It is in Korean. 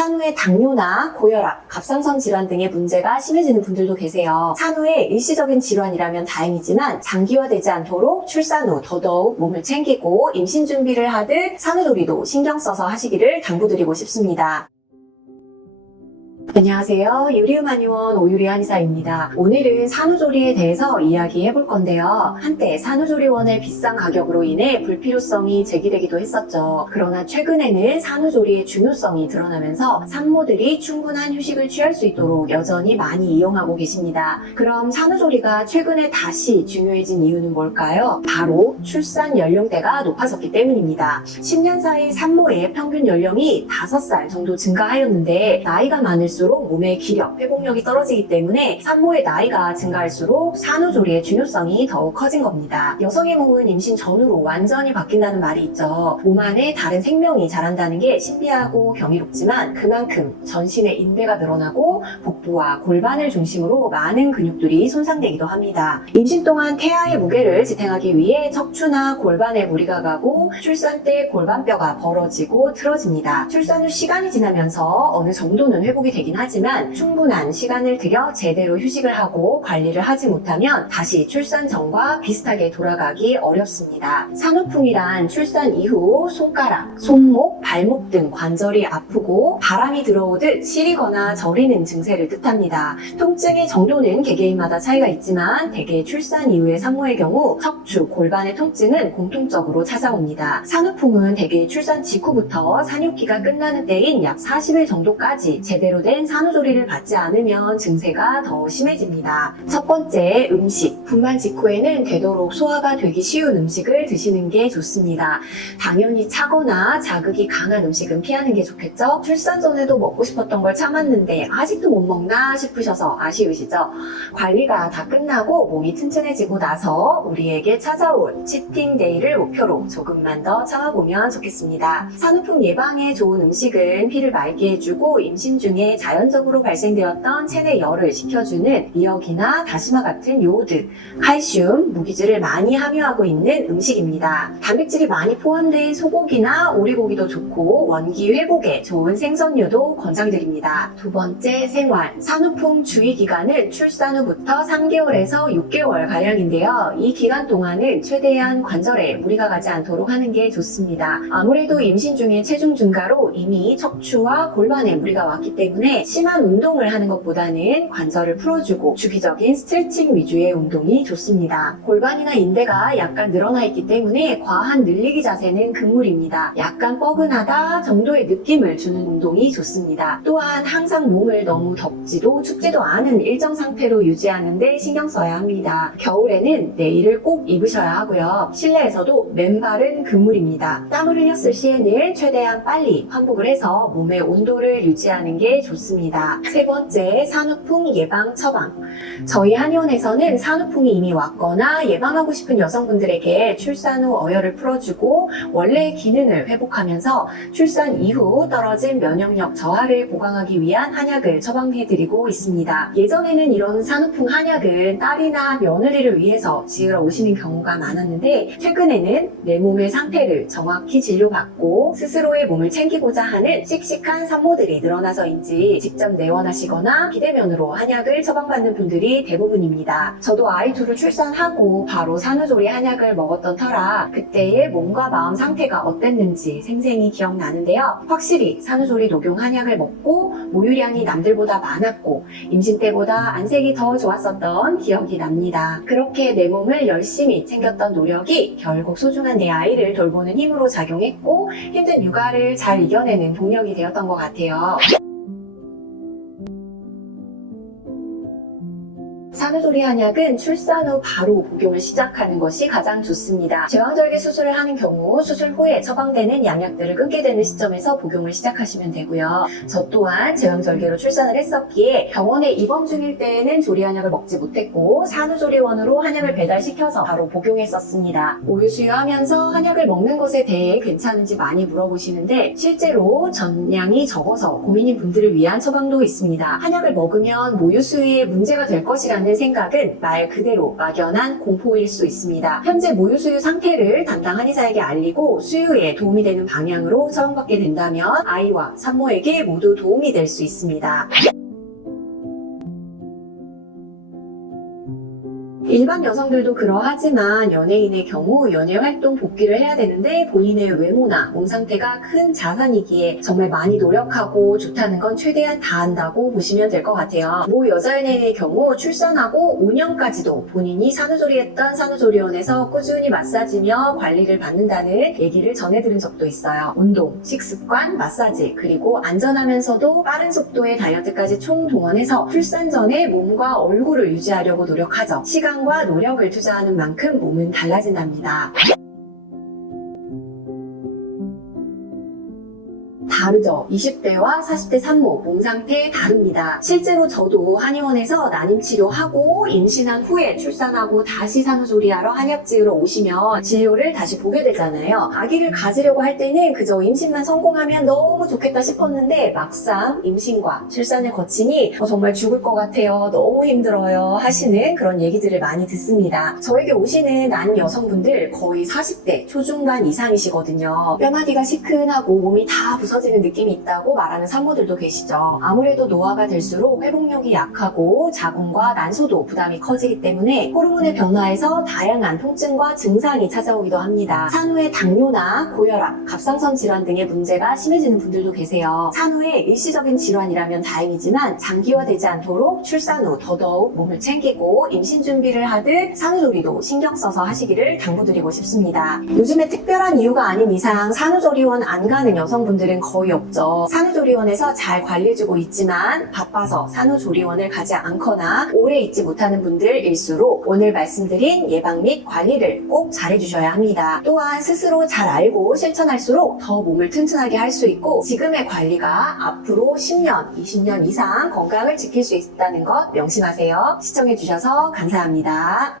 산후에 당뇨나 고혈압, 갑상선 질환 등의 문제가 심해지는 분들도 계세요. 산후에 일시적인 질환이라면 다행이지만 장기화되지 않도록 출산 후 더더욱 몸을 챙기고 임신 준비를 하듯 산후조리도 신경 써서 하시기를 당부드리고 싶습니다. 안녕하세요. 유리움 한의원 오유리 한의사입니다. 오늘은 산후조리에 대해서 이야기해 볼 건데요. 한때 산후조리원의 비싼 가격으로 인해 불필요성이 제기되기도 했었죠. 그러나 최근에는 산후조리의 중요성이 드러나면서 산모들이 충분한 휴식을 취할 수 있도록 여전히 많이 이용하고 계십니다. 그럼 산후조리가 최근에 다시 중요해진 이유는 뭘까요? 바로 출산 연령대가 높아졌기 때문입니다. 10년 사이 산모의 평균 연령이 5살 정도 증가하였는데 나이가 많을수록 몸의 기력, 회복력이 떨어지기 때문에 산모의 나이가 증가할수록 산후조리의 중요성이 더욱 커진 겁니다. 여성의 몸은 임신 전후로 완전히 바뀐다는 말이 있죠. 몸 안에 다른 생명이 자란다는 게 신비하고 경이롭지만 그만큼 전신의 인대가 늘어나고 복부와 골반을 중심으로 많은 근육들이 손상되기도 합니다. 임신 동안 태아의 무게를 지탱하기 위해 척추나 골반에 무리가 가고 출산 때 골반뼈가 벌어지고 틀어집니다. 출산 후 시간이 지나면서 어느 정도는 회복이 되긴 하지만 충분한 시간을 들여 제대로 휴식을 하고 관리를 하지 못하면 다시 출산 전과 비슷하게 돌아가기 어렵습니다. 산후풍이란 출산 이후 손가락, 손목, 발목 등 관절이 아프고 바람이 들어오듯 시리거나 저리는 증세를 뜻합니다. 통증의 정도는 개개인마다 차이가 있지만 대개 출산 이후의 산모의 경우 척추, 골반의 통증은 공통적으로 찾아옵니다. 산후풍은 대개 출산 직후부터 산육기가 끝나는 때인 약 40일 정도까지 제대로 된 산후조리를 받지 않으면 증세가 더 심해집니다. 첫 번째, 음식. 분만 직후에는 되도록 소화가 되기 쉬운 음식을 드시는 게 좋습니다. 당연히 차거나 자극이 강한 음식은 피하는 게 좋겠죠? 출산 전에도 먹고 싶었던 걸 참았는데 아직도 못 먹나 싶으셔서 아쉬우시죠? 관리가 다 끝나고 몸이 튼튼해지고 나서 우리에게 찾아올 치팅데이를 목표로 조금만 더 참아보면 좋겠습니다. 산후풍 예방에 좋은 음식은 피를 맑게 해주고 임신 중에 자 연적으로 발생되었던 체내 열을 식혀주는 미역이나 다시마 같은 요오드, 칼슘, 무기질을 많이 함유하고 있는 음식입니다. 단백질이 많이 포함된 소고기나 오리고기도 좋고 원기 회복에 좋은 생선류도 권장드립니다. 두 번째 생활. 산후풍 주의 기간은 출산 후부터 3개월에서 6개월 가량인데요. 이 기간 동안은 최대한 관절에 무리가 가지 않도록 하는 게 좋습니다. 아무래도 임신 중에 체중 증가로 이미 척추와 골반에 무리가 왔기 때문에 심한 운동을 하는 것보다는 관절을 풀어주고 주기적인 스트레칭 위주의 운동이 좋습니다. 골반이나 인대가 약간 늘어나 있기 때문에 과한 늘리기 자세는 금물입니다. 약간 뻐근하다 정도의 느낌을 주는 운동이 좋습니다. 또한 항상 몸을 너무 덥지도 춥지도 않은 일정 상태로 유지하는데 신경 써야 합니다. 겨울에는 내일을 꼭 입으셔야 하고요. 실내에서도 맨발은 금물입니다. 땀을 흘렸을 시에는 최대한 빨리 환복을 해서 몸의 온도를 유지하는 게 좋 습니다. 세 번째, 산후풍 예방 처방. 저희 한의원에서는 산후풍이 이미 왔거나 예방하고 싶은 여성분들에게 출산 후 어혈을 풀어주고 원래의 기능을 회복하면서 출산 이후 떨어진 면역력 저하를 보강하기 위한 한약을 처방해드리고 있습니다. 예전에는 이런 산후풍 한약은 딸이나 며느리를 위해서 지으러 오시는 경우가 많았는데 최근에는 내 몸의 상태를 정확히 진료받고 스스로의 몸을 챙기고자 하는 씩씩한 산모들이 늘어나서인지 직접 내원하시거나 비대면으로 한약을 처방받는 분들이 대부분입니다. 저도 아이 둘을 출산하고 바로 산후조리 한약을 먹었던 터라 그때의 몸과 마음 상태가 어땠는지 생생히 기억나는데요. 확실히 산후조리 녹용 한약을 먹고 모유량이 남들보다 많았고 임신 때보다 안색이 더 좋았었던 기억이 납니다. 그렇게 내 몸을 열심히 챙겼던 노력이 결국 소중한 내 아이를 돌보는 힘으로 작용했고 힘든 육아를 잘 이겨내는 동력이 되었던 것 같아요. 산후조리 한약은 출산 후 바로 복용을 시작하는 것이 가장 좋습니다. 제왕절개 수술을 하는 경우 수술 후에 처방되는 양약들을 끊게 되는 시점에서 복용을 시작하시면 되고요. 저 또한 제왕절개로 출산을 했었기에 병원에 입원 중일 때에는 조리 한약을 먹지 못했고 산후조리원으로 한약을 배달시켜서 바로 복용했었습니다. 모유 수유하면서 한약을 먹는 것에 대해 괜찮은지 많이 물어보시는데 실제로 전량이 적어서 고민인 분들을 위한 처방도 있습니다. 한약을 먹으면 모유 수유에 문제가 될 것이라는 않는 생각은 말 그대로 막연한 공포일 수 있습니다. 현재 모유 수유 상태를 담당 한의사에게 알리고 수유에 도움이 되는 방향으로 처방받게 된다면 아이와 산모에게 모두 도움이 될 수 있습니다. 일반 여성들도 그러하지만 연예인의 경우 연예 활동 복귀를 해야 되는데 본인의 외모나 몸 상태가 큰 자산이기에 정말 많이 노력하고 좋다는 건 최대한 다한다고 보시면 될 것 같아요. 모 여자 연예인의 경우 출산하고 5년까지도 본인이 산후조리했던 산후조리원에서 꾸준히 마사지며 관리를 받는다는 얘기를 전해들은 적도 있어요. 운동, 식습관, 마사지, 그리고 안전하면서도 빠른 속도의 다이어트까지 총동원해서 출산 전에 몸과 얼굴을 유지하려고 노력하죠. 시간 과 노력을 투자하는 만큼 몸은 달라진답니다. 다르죠. 20대와 40대 산모 몸 상태 다릅니다. 실제로 저도 한의원에서 난임 치료하고 임신한 후에 출산하고 다시 산후조리하러 한약지으러 오시면 진료를 다시 보게 되잖아요. 아기를 가지려고 할 때는 그저 임신만 성공하면 너무 좋겠다 싶었는데 막상 임신과 출산을 거치니 어, 정말 죽을 것 같아요. 너무 힘들어요. 하시는 그런 얘기들을 많이 듣습니다. 저에게 오시는 난 여성분들 거의 40대 초중반 이상이시거든요. 뼈마디가 시큰하고 몸이 다 부서지는 느낌이 있다고 말하는 산모들도 계시죠. 아무래도 노화가 될수록 회복력이 약하고 자궁과 난소도 부담이 커지기 때문에 호르몬의 변화에서 다양한 통증과 증상이 찾아오기도 합니다. 산후의 당뇨나 고혈압, 갑상선 질환 등의 문제가 심해지는 분들도 계세요. 산후의 일시적인 질환이라면 다행이지만 장기화되지 않도록 출산 후 더더욱 몸을 챙기고 임신 준비를 하듯 산후조리도 신경 써서 하시기를 당부드리고 싶습니다. 요즘에 특별한 이유가 아닌 이상 산후조리원 안 가는 여성분들은 거의 없죠. 산후조리원에서 잘 관리해주고 있지만 바빠서 산후조리원을 가지 않거나 오래 있지 못하는 분들일수록 오늘 말씀드린 예방 및 관리를 꼭 잘해주셔야 합니다. 또한 스스로 잘 알고 실천할수록 더 몸을 튼튼하게 할 수 있고 지금의 관리가 앞으로 10년, 20년 이상 건강을 지킬 수 있다는 것 명심하세요. 시청해주셔서 감사합니다.